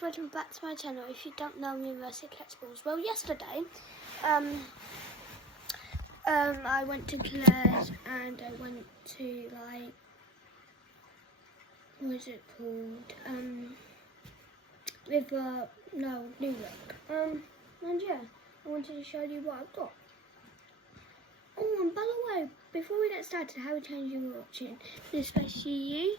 Welcome back to my channel. If you don't know me, Mercy Collectibles. Well, yesterday, I went to Claire's and I went to what is it called? New Look. And yeah, I wanted to show you what I've got. Oh, and by the way, before we get started, how change you're watching, especially you,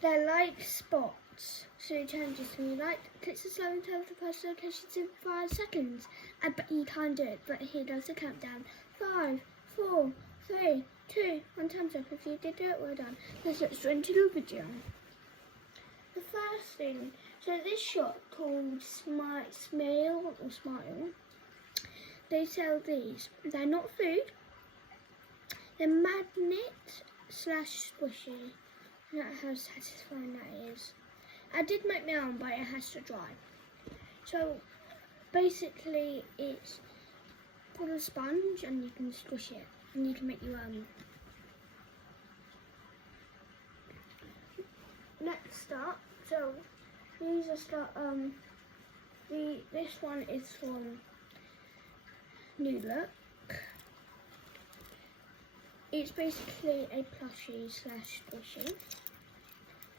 they're like spots. So it changes to me like clicks the slow and tell the first locations in 5 seconds. I bet you can't do it, but here goes the countdown. 5, 4, 3, 2, 1 time's up. If you did it, well done. Let's get straight into the video. The first thing, so this shop called Smile, they sell these. They're not food. They're magnet / squishy. That's how satisfying that is. I did make my own, but it has to dry. So basically it's full of sponge and you can squish it and you can make your own. Next up, so these are this one is from New Look. It's basically a plushie / squishy.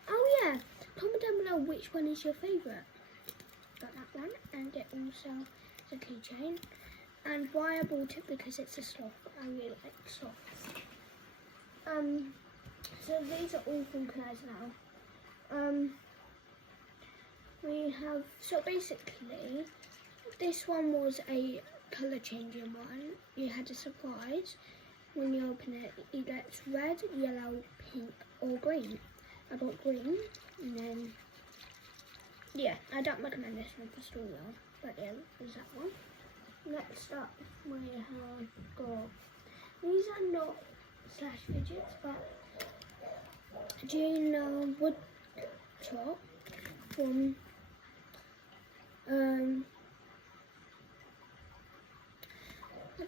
Oh yeah, comment down below which one is your favourite. Got that one, and it also is a keychain. And why I bought it, because it's a sloth. I really like sloths. So these are all from Claire's now. We have, so basically, this one was a colour changing one. You had a surprise. When you open it, it gets red, yellow, pink or green. I got green, and then, yeah, I don't recommend this one for school though, but yeah, there's that one. Next up, we have got, these are not / fidgets, but do you know Woodchuck from, I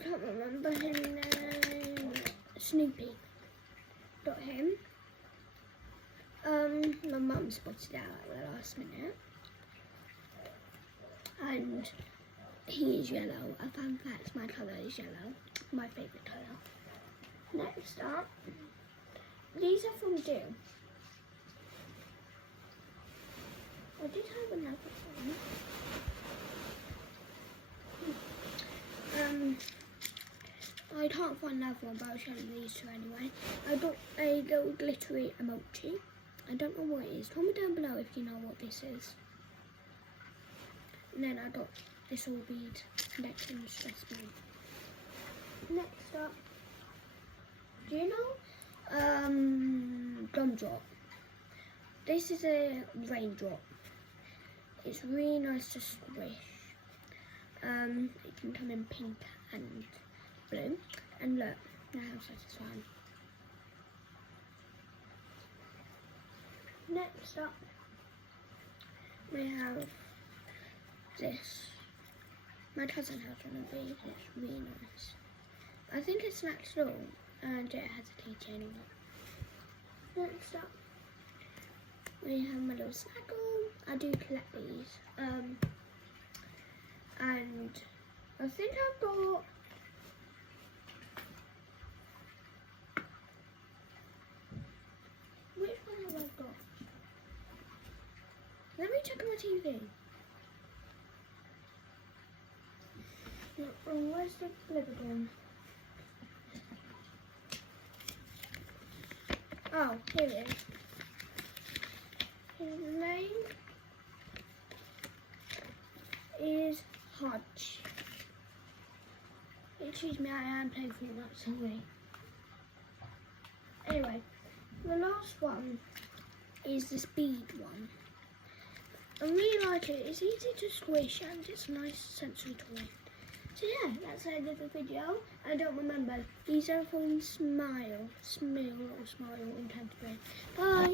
can't remember his name, Snoopy, got him. My mum spotted out at the last minute, and he is yellow. A fun fact, my colour is yellow, my favourite colour. Next up, these are from Dill. I did have another one. I can't find another one, but I'll show you these two anyway. I got a little glittery emoji. I don't know what it is. Comment down below if you know what this is. And then I got this all bead collection stress ball. Next up, do you know Gumdrop? This is a raindrop. It's really nice to squish. It can come in pink and blue. And look, now how satisfying. Next up, we have this. My cousin has one of these, it's really nice. I think it's an actual, and it has a keychain on it. Next up, we have my little snaggle. I do collect these. And I think I've got which one have I got? Let me check my TV. Where's the flip again? Oh, here it is. His name is Hodge. Excuse me, I am playing Fortnite, sorry. Anyway, the last one is this bead one. I really like it. It's easy to squish and it's a nice sensory toy. So yeah, that's the end of the video. I don't remember. These are from Smile in Canterbury. Bye.